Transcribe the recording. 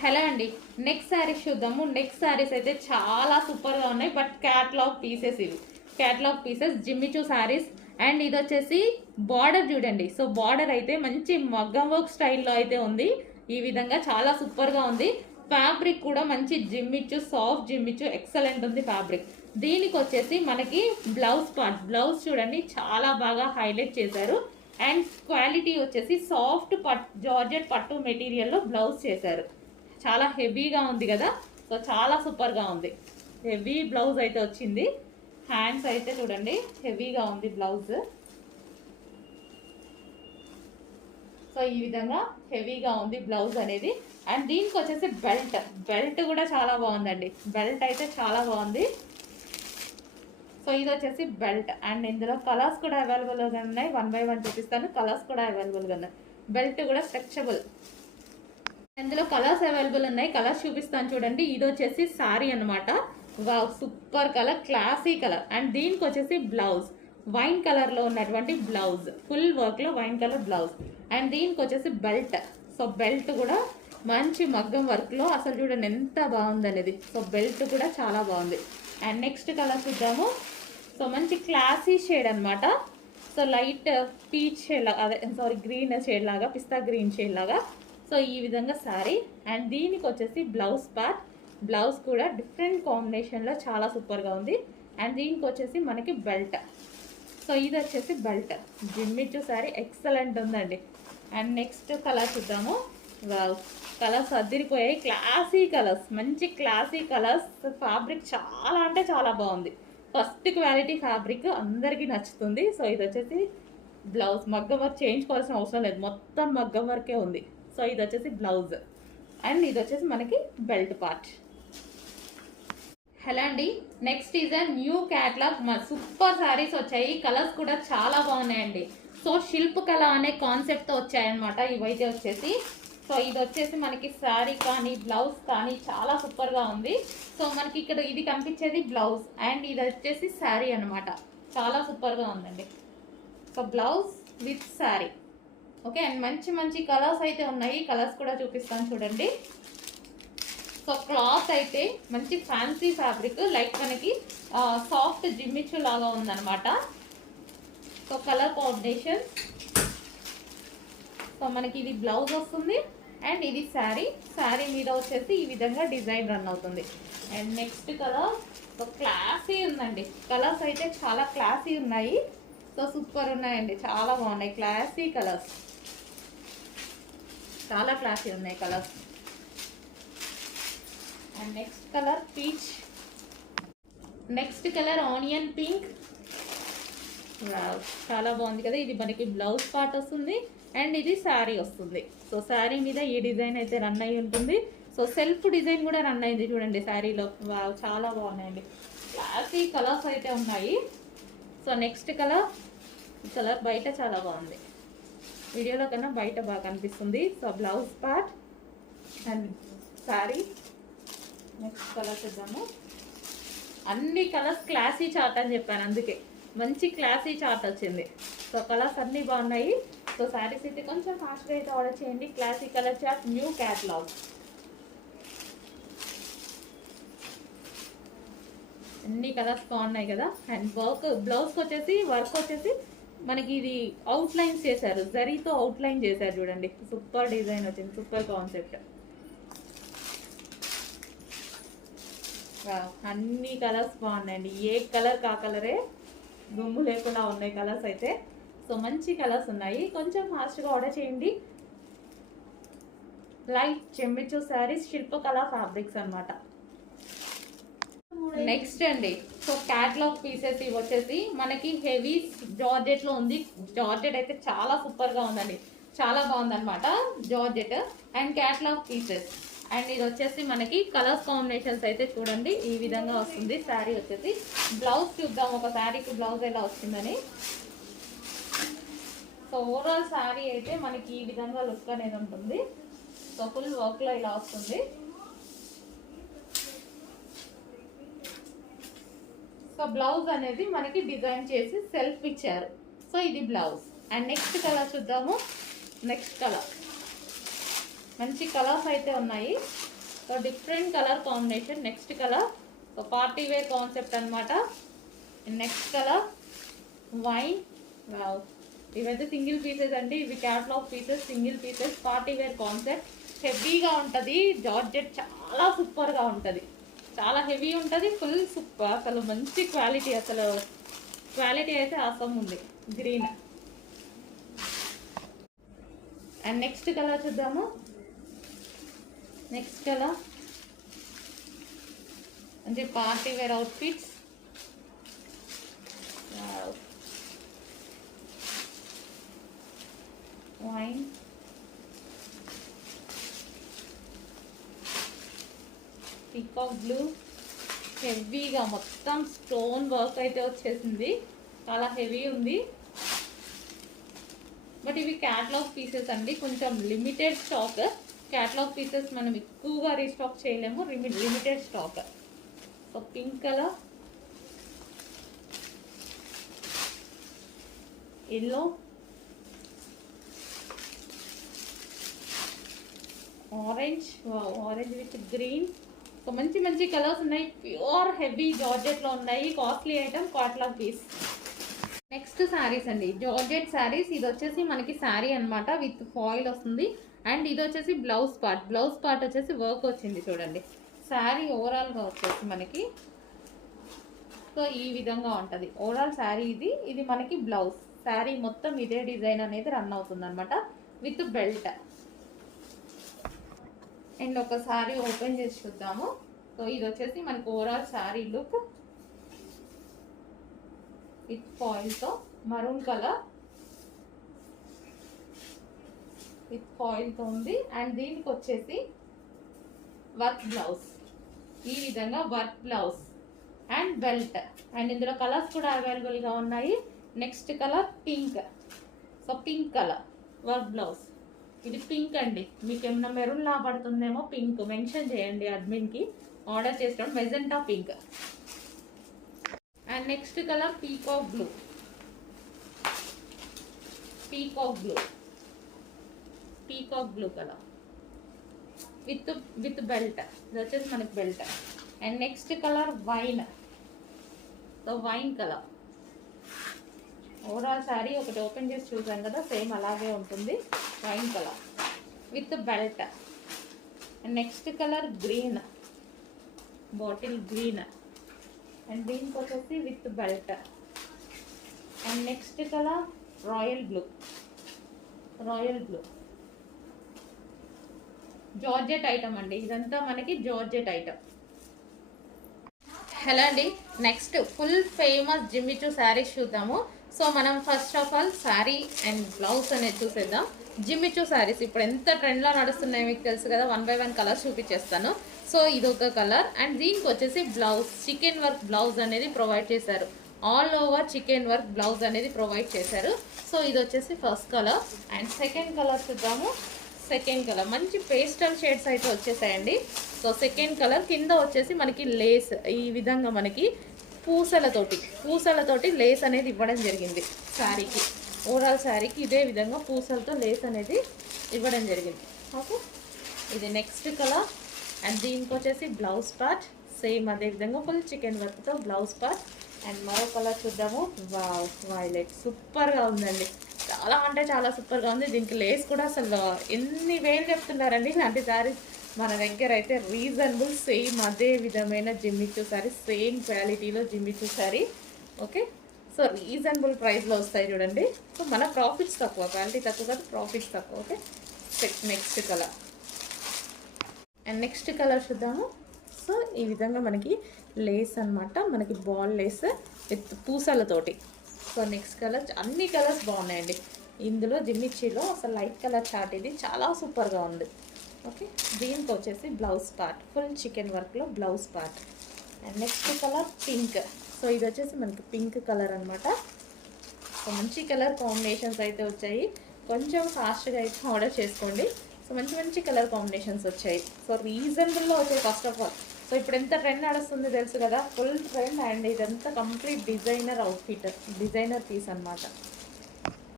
Hello అండి. Next saris చూద్దాము. Next saris అయితే చాలా సూపర్గా ఉన్నాయి. బట్ క్యాట్లాగ్ పీసెస్ ఇవి. Catalogue pieces Jimmy Choo saris. And ఇది వచ్చేసి బార్డర్ చూడండి. సో బార్డర్ అయితే మంచి మగ్గం వర్క్ స్టైల్లో అయితే ఉంది. ఈ విధంగా చాలా సూపర్గా ఉంది. ఫ్యాబ్రిక్ కూడా మంచి జిమ్మిచూ, సాఫ్ట్ జిమ్మిచూ, ఎక్సలెంట్ ఉంది ఫ్యాబ్రిక్. దీనికి వచ్చేసి మనకి బ్లౌజ్ పార్ట్, బ్లౌజ్ చూడండి చాలా బాగా హైలైట్ చేశారు. అండ్ క్వాలిటీ వచ్చేసి సాఫ్ట్ జార్జెట్ పట్టు మెటీరియల్లో బ్లౌజ్ చేశారు. చాలా హెవీగా ఉంది కదా. సో చాలా సూపర్గా ఉంది. హెవీ బ్లౌజ్ అయితే వచ్చింది. హ్యాండ్స్ అయితే చూడండి హెవీగా ఉంది బ్లౌజ్. సో ఈ విధంగా హెవీగా ఉంది బ్లౌజ్ అనేది. అండ్ దీనికి వచ్చేసి బెల్ట్ కూడా చాలా బాగుందండి. బెల్ట్ అయితే చాలా బాగుంది. సో ఇది వచ్చేసి బెల్ట్. అండ్ ఇందులో కలర్స్ కూడా అవైలబుల్గా ఉన్నాయి. 1 by 1 చూపిస్తాను. కలర్స్ కూడా అవైలబుల్గా ఉన్నాయి. బెల్ట్ కూడా స్ట్రెచబుల్. ఇందులో కలర్స్ అవైలబుల్ ఉన్నాయి. కలర్స్ చూపిస్తాను చూడండి. ఇది వచ్చేసి సారీ అనమాట. Wow, super colour, classy colour. And దీనికి వచ్చేసి బ్లౌజ్ వైన్ కలర్ లో ఉన్నటువంటి బ్లౌజ్, ఫుల్ వర్క్ లో వైన్ కలర్ బ్లౌజ్. అండ్ దీనికి వచ్చేసి బెల్ట్. సో బెల్ట్ కూడా మంచి మగ్గం వర్క్ లో, అసలు చూడండి ఎంత బాగుంది అనేది. సో బెల్ట్ కూడా చాలా బాగుంది. అండ్ నెక్స్ట్ కలర్ చూద్దాము. సో మంచి క్లాసీ షేడ్ అనమాట. సో లైట్ పీచ్ షేడ్ లాగా, అదే సారీ గ్రీన్ షేడ్ లాగా, పిస్తా గ్రీన్ షేడ్ లాగా. సో ఈ విధంగా శారీ. అండ్ దీనికి వచ్చేసి బ్లౌజ్ పార్ట్. బ్లౌజ్ కూడా డిఫరెంట్ కాంబినేషన్లో చాలా సూపర్గా ఉంది. అండ్ దీనికి వచ్చేసి మనకి బెల్ట్. సో ఇది వచ్చేసి బెల్ట్. జిమ్మిచూ శారీ ఎక్సలెంట్ ఉందండి. అండ్ నెక్స్ట్ కలర్ చూద్దాము. వావ్, కలర్స్ అదిరిపోయాయి. క్లాసీ కలర్స్, మంచి క్లాసీ కలర్స్. ఫ్యాబ్రిక్ చాలా అంటే చాలా బాగుంది. ఫస్ట్ క్వాలిటీ ఫ్యాబ్రిక్ అందరికీ నచ్చుతుంది. సో ఇది వచ్చేసి బ్లౌజ్. మగ్గం వర్క్ చేయించుకోవాల్సిన అవసరం లేదు, మొత్తం మగ్గం వర్కే ఉంది. సో ఇది వచ్చేసి బ్లౌజ్. అండ్ ఇది వచ్చేసి మనకి బెల్ట్ పార్ట్. హలో అండి. Next is a new catalogue. Super saris వచ్చాయి. కలర్స్ కూడా చాలా బాగున్నాయండి. సో శిల్ప కళ అనే కాన్సెప్ట్తో వచ్చాయన్నమాట ఇవైతే వచ్చేసి. సో ఇది వచ్చేసి మనకి శారీ కానీ బ్లౌజ్ కానీ చాలా సూపర్గా ఉంది. సో మనకి ఇక్కడ ఇది కనిపించేది బ్లౌజ్. అండ్ ఇది వచ్చేసి శారీ అనమాట. చాలా సూపర్గా ఉందండి. So blouse with sari. Okay. And మంచి మంచి కలర్స్ అయితే ఉన్నాయి. కలర్స్ కూడా చూపిస్తాను చూడండి. సో క్లాత్ అయితే మంచి ఫ్యాన్సీ ఫ్యాబ్రిక్, లైక్ మనకి సాఫ్ట్ జిమ్మిచూ లాగా ఉందన్నమాట. So colour combination. సో మనకి ఇది బ్లౌజ్ వస్తుంది. అండ్ ఇది శారీ. శారీ మీద వచ్చేసి ఈ విధంగా డిజైన్ రన్ అవుతుంది. And next colour. So classy ఉందండి. కలర్స్ అయితే చాలా క్లాసీ ఉన్నాయి. సో సూపర్ ఉన్నాయండి, చాలా బాగున్నాయి. క్లాసీ కలర్స్, చాలా క్లాసీ ఉన్నాయి colours. And next colour peach. Next colour onion pink. చాలా బాగుంది కదా. ఇది మనకి బ్లౌజ్ పార్ట్ వస్తుంది. అండ్ ఇది శారీ వస్తుంది. సో శారీ మీద ఈ డిజైన్ అయితే రన్ అయి ఉంటుంది. సో సెల్ఫ్ డిజైన్ కూడా రన్ అయింది చూడండి శారీలో. వావ్, చాలా బాగున్నాయండి. క్లాసీ కలర్స్ అయితే ఉన్నాయి. So next colour. ఈ కలర్ బయట చాలా బాగుంది, వీడియోలో కన్నా బయట బాగా కనిపిస్తుంది. So blouse part and sari. Next colour చూద్దాము. అన్ని కలర్స్ క్లాసీ చార్ట్ అని చెప్పాను, అందుకే మంచి క్లాసీ చార్ట్ వచ్చింది. సో కలర్స్ అన్నీ బాగున్నాయి. సో శారీస్ అయితే కొంచెం ఫాస్ట్గా అయితే ఆర్డర్ చేయండి. Classy colour chart, new catalogue. అన్ని కలర్స్ బాగున్నాయి కదా. అండ్ వర్క్, బ్లౌజ్కి వచ్చేసి వర్క్ వచ్చేసి మనకి ఇది అవుట్ లైన్స్ చేశారు, జరీతో అవుట్ లైన్ చేశారు చూడండి. సూపర్ డిజైన్ వచ్చింది, సూపర్ కాన్సెప్ట్. అన్ని కలర్స్ బాగున్నాయండి. ఏ కలర్ కా కలరే, గుమ్ము లేకుండా ఉన్నాయి కలర్స్ అయితే. సో మంచి కలర్స్ ఉన్నాయి. కొంచెం ఫాస్ట్గా ఆర్డర్ చేయండి. లైట్ జిమ్మిచూ శారీస్, శిల్పకళ ఫ్యాబ్రిక్స్ అనమాట. నెక్స్ట్ అండి. సో క్యాట్లాగ్ పీసెస్ ఇవి వచ్చేసి మనకి హెవీ జార్జెట్లో ఉంది. జార్జెట్ అయితే చాలా సూపర్గా ఉందండి, చాలా బాగుందన్నమాట georgette. And catalogue pieces. And ఇది వచ్చేసి మనకి కలర్స్ కాంబినేషన్స్ అయితే చూడండి ఈ విధంగా వస్తుంది. శారీ వచ్చేసి బ్లౌజ్ చూద్దాం, ఒక శారీకి బ్లౌజ్ ఎలా వస్తుందని. సో ఓవరాల్ శారీ అయితే మనకి ఈ విధంగా లుక్ అనేది ఉంటుంది. సో ఫుల్ వర్క్లో ఇలా వస్తుంది. సో బ్లౌజ్ అనేది మనకి డిజైన్ చేసి సెల్ఫ్ ఇచ్చారు. సో ఇది బ్లౌజ్. అండ్ నెక్స్ట్ కలర్ చూద్దాము. Next colour. మంచి కలర్స్ అయితే ఉన్నాయి. So different colour combination. Next colour so party wear concept అనమాట. Next colour wine. వావ్, ఇవైతే సింగిల్ పీసెస్ అండి. ఇవి catalogue pieces, single pieces, party wear concept. హెవీగా ఉంటుంది. జార్జెట్ చాలా సూపర్గా ఉంటుంది. చాలా హెవీ ఉంటుంది. Full super. అసలు మంచి క్వాలిటీ. అసలు క్వాలిటీ అయితే అవసరం ఉంది. గ్రీన్. అండ్ నెక్స్ట్ కలర్ చూద్దాము. నెక్స్ట్ కలర్ అంటే party wear outfits. Wine. Peacock blue. హెవీగా మొత్తం స్టోన్ వర్క్ అయితే వచ్చేసింది. చాలా హెవీ ఉంది. బట్ ఇవి క్యాటలాగ్ పీసెస్ అండి. కొంచెం లిమిటెడ్ స్టాక్. క్యాటలాగ్ పీసెస్ మనం ఎక్కువగా రీస్టాక్ చేయలేము. Limited stock. So pink colour, yellow, orange. Orange with green. So మంచి మంచి కలర్స్ ఉన్నాయి. ప్యూర్ హెవీ జార్జెట్లో ఉన్నాయి. Costly item, catalogue piece. Next saris అండి. జార్జెట్ శారీస్. ఇది వచ్చేసి మనకి శారీ అనమాట. విత్ ఫాయిల్ వస్తుంది. అండ్ ఇది వచ్చేసి బ్లౌజ్ పార్ట్. బ్లౌజ్ పార్ట్ వచ్చేసి వర్క్ వచ్చింది చూడండి. శారీ ఓవరాల్గా వచ్చేసి మనకి సో ఈ విధంగా ఉంటుంది ఓవరాల్ శారీ. ఇది మనకి బ్లౌజ్. శారీ మొత్తం ఇదే డిజైన్ అనేది రన్ అవుతుంది అనమాట. With belt. అండ్ ఒకసారి ఓపెన్ చేసి చూద్దాము. సో ఇది వచ్చేసి మనకి ఓవరాల్ శారీ లుక్ విత్ ఫాయిల్తో. మరూన్ కలర్ విత్ ఫాయిల్తో ఉంది. అండ్ దీనికి వచ్చేసి వర్క్ బ్లౌజ్. ఈ విధంగా work blouse and belt. And ఇందులో కలర్స్ కూడా అవైలబుల్గా ఉన్నాయి. Next colour pink. So pink colour work blouse. ఇది పింక్ అండి. మీకు ఏమన్నా మెరూన్ లా పడుతుందేమో పింక్ మెన్షన్ చేయండి అడ్మిన్కి. ఆర్డర్ చేసినప్పుడు magenta pink. And next colour peacock blue. Peacock blue. Peacock blue colour with belt. ఇది వచ్చేసి మనకి belt. And next colour wine. So wine colour. Overall sari ఒకటి ఓపెన్ చేసి చూసాం కదా, సేమ్ అలాగే ఉంటుంది. Wine colour with belt. And next colour green. Bottle green. And దీనికి వచ్చేసి with belt. And next colour royal blue. Royal blue. Georgette item అండి. ఇదంతా మనకి జార్జెట్ ఐటమ్. హలో అండి. Next full famous Jimmy Choo saris చూద్దాము. సో మనం first of all sari and blouse అనేది చూసేద్దాం. జిమ్మిచూ శారీస్ ఇప్పుడు ఎంత ట్రెండ్లో నడుస్తున్నాయో మీకు తెలుసు కదా. 1 by 1 కలర్స్ చూపించేస్తాను. సో ఇది ఒక కలర్. అండ్ దీనికి వచ్చేసి బ్లౌజ్ చికెన్ వర్క్ బ్లౌజ్ అనేది ప్రొవైడ్ చేశారు. All over chicken work blouse అనేది ప్రొవైడ్ చేశారు. సో ఇది వచ్చేసి first colour. And second colour చూద్దాము. సెకండ్ కలర్ మంచి పేస్టల్ షేడ్స్ అయితే వచ్చేసాయండి. సో సెకండ్ కలర్ కింద వచ్చేసి మనకి లేస్ ఈ విధంగా మనకి పూసలతోటి లేస్ అనేది ఇవ్వడం జరిగింది శారీకి. ఓవరాల్ శారీకి ఇదే విధంగా పూసలతో లేస్ అనేది ఇవ్వడం జరిగింది. ఓకే, ఇది నెక్స్ట్ కలర్. అండ్ దీనికి వచ్చేసి బ్లౌజ్ పార్ట్ సేమ్ అదే విధంగా ఫుల్ చికెన్ వర్క్తో బ్లౌజ్ పార్ట్. అండ్ మరో కలర్ చూద్దాము. Wow, violet. సూపర్గా ఉందండి. చాలా అంటే చాలా సూపర్గా ఉంది. దీనికి లేస్ కూడా అసలు ఎన్ని వేలు చెప్తున్నారండి. ఇలాంటి శారీస్ మన దగ్గర అయితే రీజనబుల్ సేమ్ అదే విధమైన జిమ్మిచూ శారీ, సేమ్ క్వాలిటీలో Jimmy Choo sari. Okay, so reasonable ప్రైస్లో వస్తాయి చూడండి. సో మన ప్రాఫిట్స్ తక్కువ, క్వాలిటీ తక్కువ కాదు, ప్రాఫిట్స్ తక్కువ. Okay, next colour. And next colour చూద్దాము. సో ఈ విధంగా మనకి లేస్ అనమాట, మనకి బాల్ లేస్ విత్ పూసలతోటి. So next colour. అన్ని కలర్స్ బాగున్నాయండి ఇందులో. జిమ్మిచీలో అసలు లైట్ కలర్ చార్ట్ ఇది చాలా సూపర్గా ఉంది. ఓకే, దీనికి వచ్చేసి బ్లౌజ్ పార్ట్ ఫుల్ చికెన్ వర్క్లో blouse part. And next colour pink. So ఇది వచ్చేసి మనకి పింక్ కలర్ అనమాట. సో మంచి కలర్ కాంబినేషన్స్ అయితే వచ్చాయి. కొంచెం ఫాస్ట్గా అయితే ఆర్డర్ చేసుకోండి. సో మంచి మంచి కలర్ కాంబినేషన్స్ వచ్చాయి. సో రీజనబుల్లో వచ్చాయి ఫస్ట్ ఆఫ్ ఆల్. సో ఇప్పుడు ఎంత ట్రెండ్ నడుస్తుంది తెలుసు కదా, ఫుల్ ట్రెండ్. అండ్ ఇదంతా complete designer outfit, designer piece అనమాట.